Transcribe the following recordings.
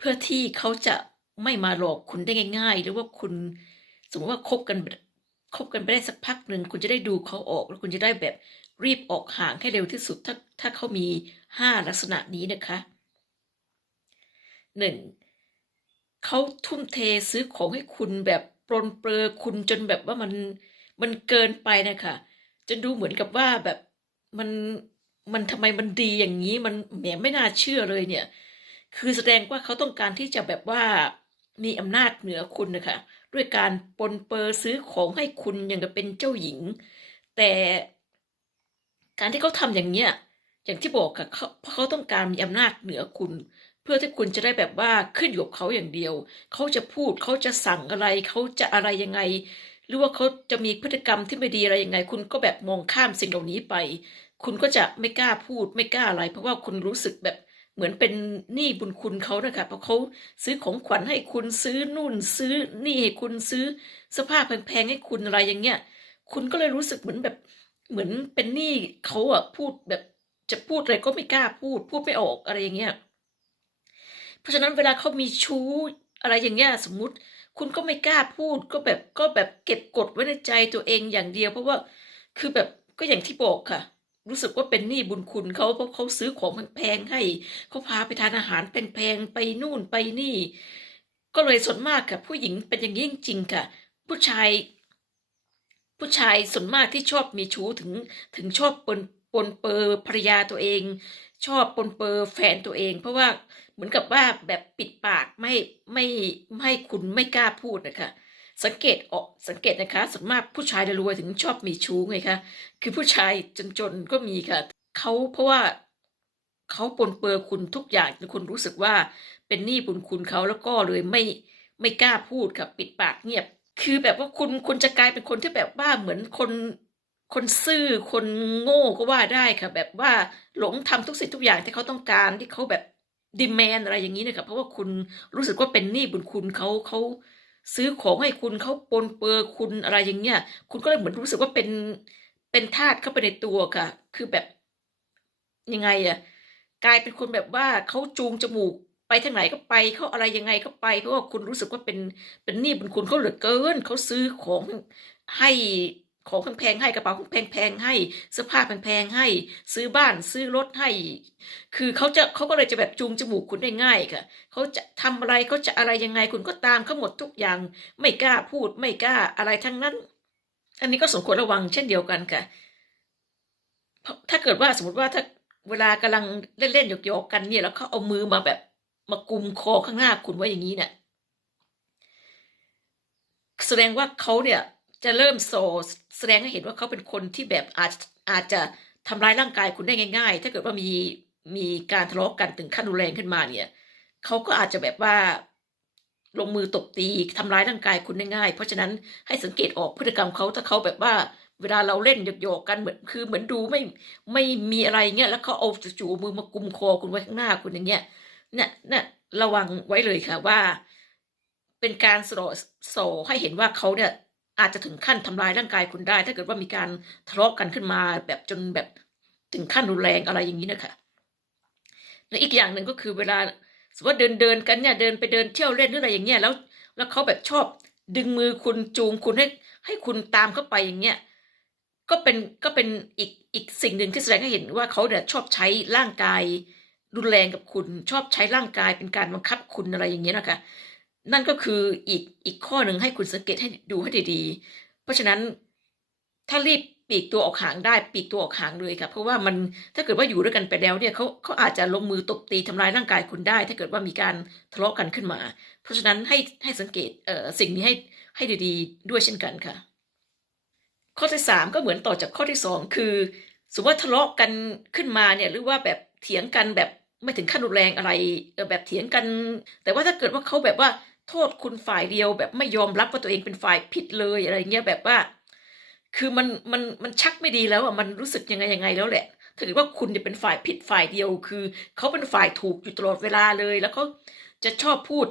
เพื่อที่เขาจะไม่มาหลอกคุณได้ง่าย ๆ หรือว่าคุณสมมติว่าคบกันคบกันไปได้สักพักหนึ่งคุณจะได้ดูเขาออก แล้วคุณจะได้แบบรีบออกห่างให้เร็วที่สุดถ้าถ้าเขามีห้าลักษณะนี้นะคะหนึ่งเขาทุ่มเทซื้อของให้คุณแบบปรนเปรอคุณจนแบบว่ามันมันเกินไปนะคะจนดูเหมือนกับว่าแบบมันมันทำไมมันดีอย่างนี้มันแหมไม่น่าเชื่อเลยเนี่ย คือแสดงว่าเขาต้องการที่จะแบบว่ามีอำนาจเหนือคุณนะคะ ด้วยการปนเปอร์ซื้อของให้คุณอย่างกับเป็นเจ้าหญิง แต่การที่เขาทำอย่างเนี้ยอย่างที่บอกค่ะเขาเพราะเขาต้องการมีอำนาจเหนือคุณ เพื่อที่คุณจะได้แบบว่าขึ้นอยู่กับเขาอย่างเดียว เขาจะพูดเขาจะสั่งอะไรเขาจะอะไรยังไง หรือว่าเขาจะมีพฤติกรรมที่ไม่ดีอะไรยังไง คุณก็แบบมองข้ามสิ่งเหล่านี้ไป คุณก็จะไม่กล้าพูดไม่กล้าอะไร เพราะว่าคุณรู้สึกแบบ เหมือนเป็นหนี้บุญคุณเขานะคะเพราะเขาซื้อของขวัญให้คุณซื้อนู่นซื้อนี่ให้คุณซื้อเสื้อผ้าแพงๆให้คุณอะไรอย่างเงี้ย คุณก็เลยรู้สึกเหมือนแบบเหมือนเป็นหนี้เขาอะพูดแบบจะพูดอะไรก็ไม่กล้าพูด พูดไม่ออกอะไรอย่างเงี้ย เพราะฉะนั้นเวลาเขามีชู้อะไรอย่างเงี้ยสมมุติ คุณก็ไม่กล้าพูดก็แบบก็แบบเก็บกดไว้ในใจตัวเองอย่างเดียว เพราะว่าคือแบบก็อย่างที่บอกค่ะ รู้สึกว่าเป็นหนี้บุญคุณเขาเพราะเขาซื้อของแพงๆให้เขาพาไปทานอาหารแพงๆไปนู่นไปนี่ ก็เลยส่วนมากค่ะผู้หญิงเป็นอย่างนี้จริงๆค่ะ ผู้ชาย ผู้ชายส่วนมากที่ชอบมีชู้ถึงถึงชอบปนปนเปอร์ภรรยาตัวเอง ชอบปนเปอร์แฟนตัวเอง เพราะว่าเหมือนกับว่าแบบปิดปากไม่ไม่ไม่ให้คุณไม่กล้าพูดนะคะ สังเกตออกสังเกตนะคะส่วนมากผู้ชายรวยถึงชอบมีชู้ไงคะคือผู้ชายจนๆก็มีค่ะเขาเพราะว่าเขาปนเปื้อคุณทุกอย่างจนคุณรู้สึกว่าเป็นหนี้บุญคุณเขาแล้วก็เลยไม่ไม่กล้าพูดค่ะปิดปากเงียบ คือแบบว่าคุณคุณจะกลายเป็นคนที่แบบว่าเหมือนคนคนซื่อคนโง่ก็ว่าได้ค่ะ แบบว่าหลงทำทุกสิ่งทุกอย่างที่เขาต้องการที่เขาแบบดิแมนอะไรอย่างนี้นะคะเพราะว่าคุณรู้สึกว่าเป็นหนี้บุญคุณเขาเขา ซื้อของให้คุณเขาปนเปื้อคุณอะไรอย่างเงี้ย คุณก็เลยเหมือนรู้สึกว่าเป็นเป็นทาสเข้าไปในตัวค่ะ คือแบบยังไงอะกลายเป็นคนแบบว่าเขาจูงจมูกไปทางไหนก็ไปเขาอะไรยังไงก็ไป เพราะว่าคุณรู้สึกว่าเป็นเป็นหนี้บุญคุณเขาเหลือเกินเขาซื้อของให้ ของแพงๆให้กระเป๋าแพงๆให้เสื้อผ้าแพงๆให้ ซื้อบ้านซื้อรถให้ คือเขาจะเขาก็เลยจะแบบจูงจมูกคุณได้ง่ายค่ะเขาจะทำอะไรเขาจะอะไรยังไงคุณก็ตามเขาหมดทุกอย่าง ไม่กล้าพูดไม่กล้าอะไรทั้งนั้น อันนี้ก็สมควรระวังเช่นเดียวกันค่ะถ้าเกิดว่าสมมติว่าถ้าเวลากำลังเล่นๆหยอกๆกันเนี่ยแล้วเขาเอามือมาแบบมากุมคอข้างหน้าคุณไว้อย่างนี้เนี่ยแสดงว่าเขาเนี่ย จะเริ่มโซแสดงให้เห็นว่าเขาเป็นคนที่แบบอาจอาจจะทำร้ายร่างกายคุณได้ง่าย ๆ ถ้าเกิดว่ามีมีการทะเลาะกันถึงขั้นรุนแรงขึ้นมาเนี่ยเขาก็อาจจะแบบว่าลงมือตบตีทำร้ายร่างกายคุณได้ง่าย เพราะฉะนั้นให้สังเกตออกพฤติกรรมเขาถ้าเขาแบบว่าเวลาเราเล่นหยอกๆกันเหมือนคือเหมือนดูไม่ไม่มีอะไรเงี้ยแล้วเขาเอาจู่มือมากุมคอคุณไว้ข้างหน้าคุณอย่างเงี้ยเนี่ยเนี่ยระวังไว้เลยค่ะว่า เป็นการสโลให้เห็นว่าเขาเนี่ย อาจจะถึงขั้นทำลายร่างกายคุณได้ ถ้าเกิดว่ามีการทะเลาะกันขึ้นมาแบบจนแบบถึงขั้นรุนแรงอะไรอย่างนี้นะคะและอีกอย่างหนึ่งก็คือเวลาสมมติว่าเดินเดินกันเนี่ยเดินไปเดินเที่ยวเล่นหรืออะไรอย่างเงี้ยแล้ว แล้วเขาแบบชอบดึงมือคุณจูงคุณให้ให้คุณตามเข้าไปอย่างเงี้ยก็เป็นก็เป็นอีกอีกสิ่งหนึ่งที่แสดงให้เห็นว่าเขาเนี่ยชอบใช้ร่างกายรุนแรงกับคุณชอบใช้ร่างกายเป็นการบังคับคุณอะไรอย่างเงี้ยนะคะ นั่นก็คืออีกอีกข้อหนึ่งให้คุณสังเกตให้ดูให้ดีๆ เพราะฉะนั้นถ้ารีบปีกตัวออกห่างได้ปีกตัวออกห่างเลยค่ะเพราะว่ามันถ้าเกิดว่าอยู่ด้วยกันไปแล้วเนี่ยเขาเขาอาจจะลงมือตบตีทำลายร่างกายคุณได้ ถ้าเกิดว่ามีการทะเลาะกันขึ้นมา เพราะฉะนั้นให้ให้สังเกตเอ่อสิ่งนี้ให้ให้ดีๆ ด้วยเช่นกันค่ะ ข้อที่สามก็เหมือนต่อจากข้อที่สองคือสมมติว่าทะเลาะกันขึ้นมาเนี่ยหรือว่าแบบเถียงกันแบบไม่ถึงขั้นรุนแรงอะไรแบบเถียงกัน แต่ว่าถ้าเกิดว่าเขาแบบว่า โทษคุณฝ่ายเดียวแบบไม่ยอมรับว่าตัวเองเป็นฝ่ายผิดเลยอะไรเงี้ยแบบว่า คือมันมันมันชักไม่ดีแล้วอะมันรู้สึกยังไงยังไงแล้วแหละถ้าเกิดว่าคุณจะเป็นฝ่ายผิดฝ่ายเดียวคือเขาเป็นฝ่ายถูกอยู่ตลอดเวลาเลย แล้วเขาจะชอบพูด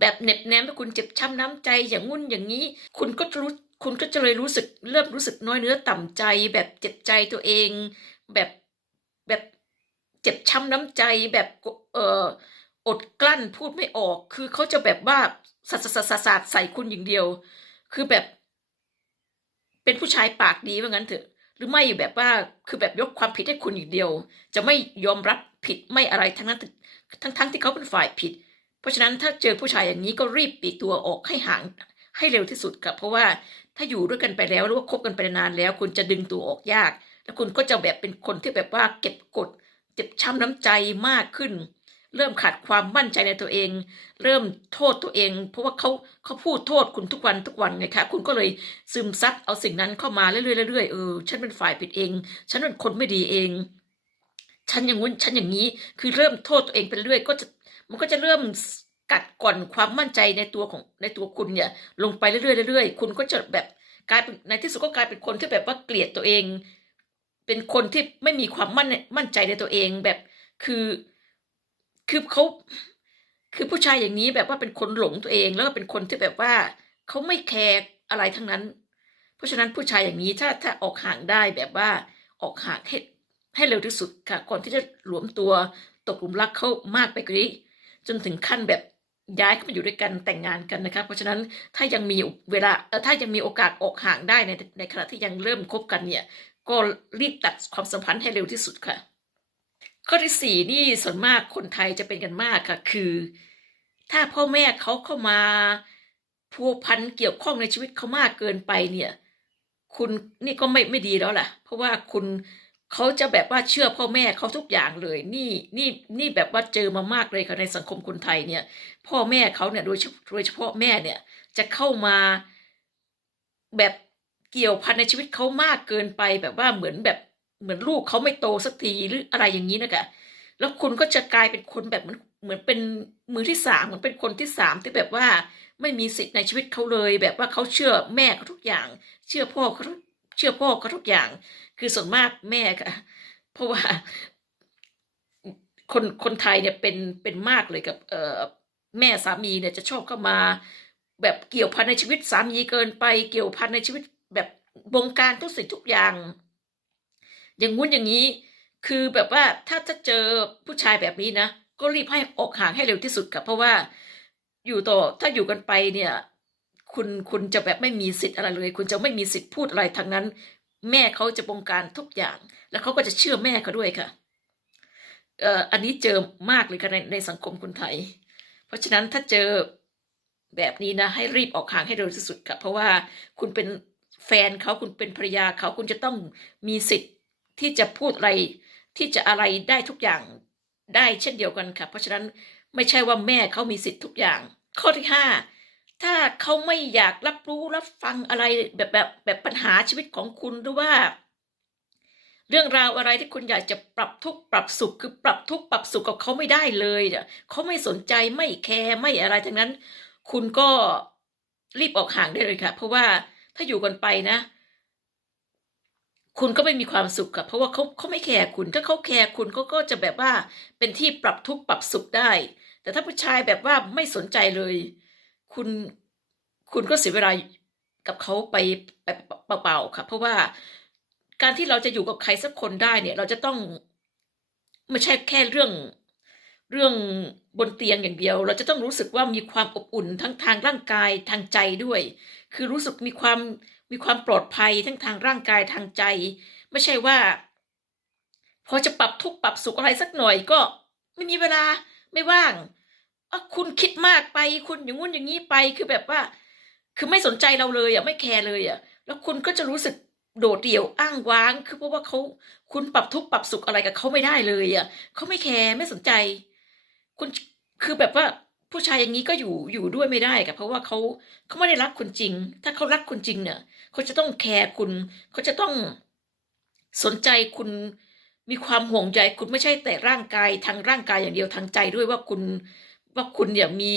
แบบเน็บแนมให้คุณเจ็บช้ำน้ำใจอย่างงุ่นอย่างนี้ คุณก็รู้คุณก็จะเลยรู้สึกเริ่มรู้สึกน้อยเนื้อต่ำใจ แบบเจ็บใจตัวเอง แบบแบบเจ็บช้ำน้ำใจแบบเออ อดกลั้นพูดไม่ออก คือเขาจะแบบว่าสัสสัสสัสใส่คุณอย่างเดียว คือแบบ เป็นผู้ชายปากดีว่างั้นเถอะ หรือไม่แบบว่าคือแบบยกความผิดให้คุณอย่างเดียว จะไม่ยอมรับผิดไม่อะไรทั้งนั้นทั้งทั้งที่เขาเป็นฝ่ายผิด เพราะฉะนั้นถ้าเจอผู้ชายอย่างนี้ก็รีบปีตัวออกให้ห่างให้เร็วที่สุดครับเพราะว่าถ้าอยู่ด้วยกันไปแล้วหรือว่าคบกันไปนานแล้ว คุณจะดึงตัวออกยาก แล้วคุณก็จะแบบเป็นคนที่แบบว่าเก็บกด เจ็บช้ำน้ำใจมากขึ้น เริ่มขาดความมั่นใจในตัวเอง เริ่มโทษตัวเอง เพราะว่าเขาเขาพูดโทษคุณทุกวันทุกวันไงคะคุณก็เลยซึมซับเอาสิ่งนั้นเข้ามาเรื่อยๆเรื่อยๆเออฉันเป็นฝ่ายผิดเอง ฉันเป็นคนไม่ดีเอง ฉันอย่างงู้นฉันอย่างนี้คือเริ่มโทษตัวเองไปเรื่อยก็จะมันก็จะเริ่มกัดก่อนความมั่นใจในตัวของในตัวคุณเนี่ย ลงไปเรื่อยๆเรื่อยๆคุณก็จะแบบกลายเป็นในที่สุดก็กลายเป็นคนที่แบบว่าเกลียดตัวเอง เป็นคนที่ไม่มีความมั่นมั่นใจในตัวเองแบบคือ คือเขาคือผู้ชายอย่างนี้แบบว่าเป็นคนหลงตัวเอง แล้วก็เป็นคนที่แบบว่าเขาไม่แคร์อะไรทั้งนั้น เพราะฉะนั้นผู้ชายอย่างนี้ถ้าถ้าออกห่างได้แบบว่าออกห่างให้ให้เร็วที่สุดค่ะ ก่อนที่จะหลวมตัวตกหลุมรักเขามากไปกว่านี้จนถึงขั้นแบบย้ายเข้ามาอยู่ด้วยกันแต่งงานกันนะคะ เพราะฉะนั้นถ้ายังมีเวลาถ้ายังมีโอกาสออกห่างได้ในในขณะที่ยังเริ่มคบกันเนี่ย ก็รีบตัดความสัมพันธ์ให้เร็วที่สุดค่ะ ข้อที่สี่นี่ส่วนมากคนไทยจะเป็นกันมากค่ะคือ ถ้าพ่อแม่เขาเข้ามาพัวพันเกี่ยวข้องในชีวิตเขามากเกินไปเนี่ย คุณนี่ก็ไม่ไม่ดีแล้วล่ะ เพราะว่าคุณเขาจะแบบว่าเชื่อพ่อแม่เขาทุกอย่างเลย นี่นี่นี่แบบว่าเจอมามากเลยค่ะในสังคมคนไทยเนี่ย พ่อแม่เขาเนี่ยโดยเฉโดยเฉพาะแม่เนี่ย จะเข้ามาแบบเกี่ยวพันในชีวิตเขามากเกินไปแบบว่าเหมือนแบบ เหมือนลูกเขาไม่โตสักทีหรืออะไรอย่างนี้นะคะแล้วคุณก็จะกลายเป็นคนแบบเหมือนเหมือนเป็นมือที่สามเหมือนเป็นคนที่สามที่แบบว่าไม่มีสิทธิ์ในชีวิตเขาเลย แบบว่าเขาเชื่อแม่เขาทุกอย่าง เชื่อพ่อเขาเชื่อพ่อเขาทุกอย่าง คือส่วนมากแม่ค่ะ เพราะว่า คนคนไทยเนี่ยเป็นเป็นมากเลยกับ เอ่อแม่สามีเนี่ยจะชอบเข้ามา แบบเกี่ยวพันในชีวิตสามีเกินไป เกี่ยวพันในชีวิตแบบบงการทุกสิ่งทุกอย่าง อย่างงุ้นอย่างนี้ คือแบบว่าถ้าจะเจอผู้ชายแบบนี้นะ ก็รีบให้ออกห่างให้เร็วที่สุดค่ะเพราะว่าอยู่ต่อถ้าอยู่กันไปเนี่ย คุณคุณจะแบบไม่มีสิทธิ์อะไรเลย คุณจะไม่มีสิทธิ์พูดอะไรทางนั้น แม่เขาจะบงการทุกอย่าง แล้วเขาก็จะเชื่อแม่เขาด้วยค่ะเอ่ออันนี้เจอมากเลยค่ะในในสังคมคนไทย เพราะฉะนั้นถ้าเจอแบบนี้นะ ให้รีบออกห่างให้เร็วที่สุดค่ะเพราะว่าคุณเป็นแฟนเขาคุณเป็นภรรยาเขาคุณจะต้องมีสิทธิ์ ที่จะพูดอะไรที่จะอะไรได้ทุกอย่างได้เช่นเดียวกันค่ะ เพราะฉะนั้นไม่ใช่ว่าแม่เขามีสิทธิ์ทุกอย่าง ข้อที่ห้าถ้าเขาไม่อยากรับรู้รับฟังอะไรแบบแบบแบบปัญหาชีวิตของคุณหรือว่า เรื่องราวอะไรที่คุณอยากจะปรับทุกปรับสุขคือปรับทุกปรับสุขกับเขาไม่ได้เลยเนี่ยเขาไม่สนใจไม่แคร์ไม่อะไรทั้งนั้น คุณก็รีบออกห่างได้เลยค่ะ เพราะว่าถ้าอยู่กันไปนะ คุณก็ไม่มีความสุขค่ะเพราะว่าเขาเขาไม่แคร์คุณ ถ้าเขาแคร์คุณเขาก็จะแบบว่าเป็นที่ปรับทุกข์ปรับสุขได้ แต่ถ้าผู้ชายแบบว่าไม่สนใจเลย คุณคุณก็เสียเวลากับเขาไปแบบเปล่าๆค่ะ เพราะว่าการที่เราจะอยู่กับใครสักคนได้เนี่ย เราจะต้องไม่ใช่แค่เรื่องเรื่องบนเตียงอย่างเดียว เราจะต้องรู้สึกว่ามีความอบอุ่นทั้งทางร่างกายทางใจด้วย คือรู้สึกมีความ มีความปลอดภัยทั้งทางร่างกายทางใจ ไม่ใช่ว่า พอจะปรับทุกข์ปรับสุขอะไรสักหน่อยก็ไม่มีเวลาไม่ว่างอะคุณคิดมากไปคุณอย่างงู้นอย่างนี้ไปคือแบบว่า คือไม่สนใจเราเลยอะไม่แคร์เลยอะ แล้วคุณก็จะรู้สึกโดดเดี่ยวอ้างว้าง คือเพราะว่าเขาคุณปรับทุกข์ปรับสุขอะไรกับเขาไม่ได้เลยอะเขาไม่แคร์ไม่สนใจ คุณคือแบบว่า ผู้ชายอย่างนี้ก็อยู่อยู่ด้วยไม่ได้ค่ะเพราะว่าเขาเขาไม่ได้รักคุณจริง ถ้าเขารักคุณจริงเนี่ยเขาจะต้องแคร์คุณเขาจะต้องสนใจคุณมีความห่วงใยคุณไม่ใช่แต่ร่างกายทางร่างกายอย่างเดียวทางใจด้วยว่าคุณว่าคุณเนี่ยมี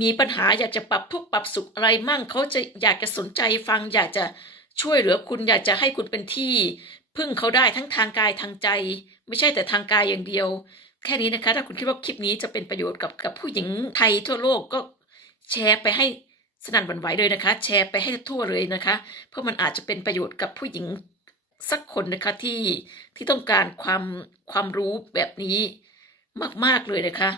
มีปัญหาอยากจะปรับทุกปรับสุขอะไรมั่งเขาจะอยากจะสนใจฟัง อยากจะช่วยเหลือคุณอยากจะให้คุณเป็นที่ พึ่งเขาได้ทั้งทางกายทางใจ ไม่ใช่แต่ทางกายอย่างเดียว แค่นี้นะคะ ถ้าคุณคิดว่าคลิปนี้จะเป็นประโยชน์กับกับผู้หญิงไทยทั่วโลกก็แชร์ไปให้สนั่นบันไหวเลยนะคะ แชร์ไปให้ทั่วเลยนะคะ เพราะมันอาจจะเป็นประโยชน์กับผู้หญิงสักคนนะคะที่ที่ต้องการความความรู้แบบนี้มาก ๆ เลยนะคะ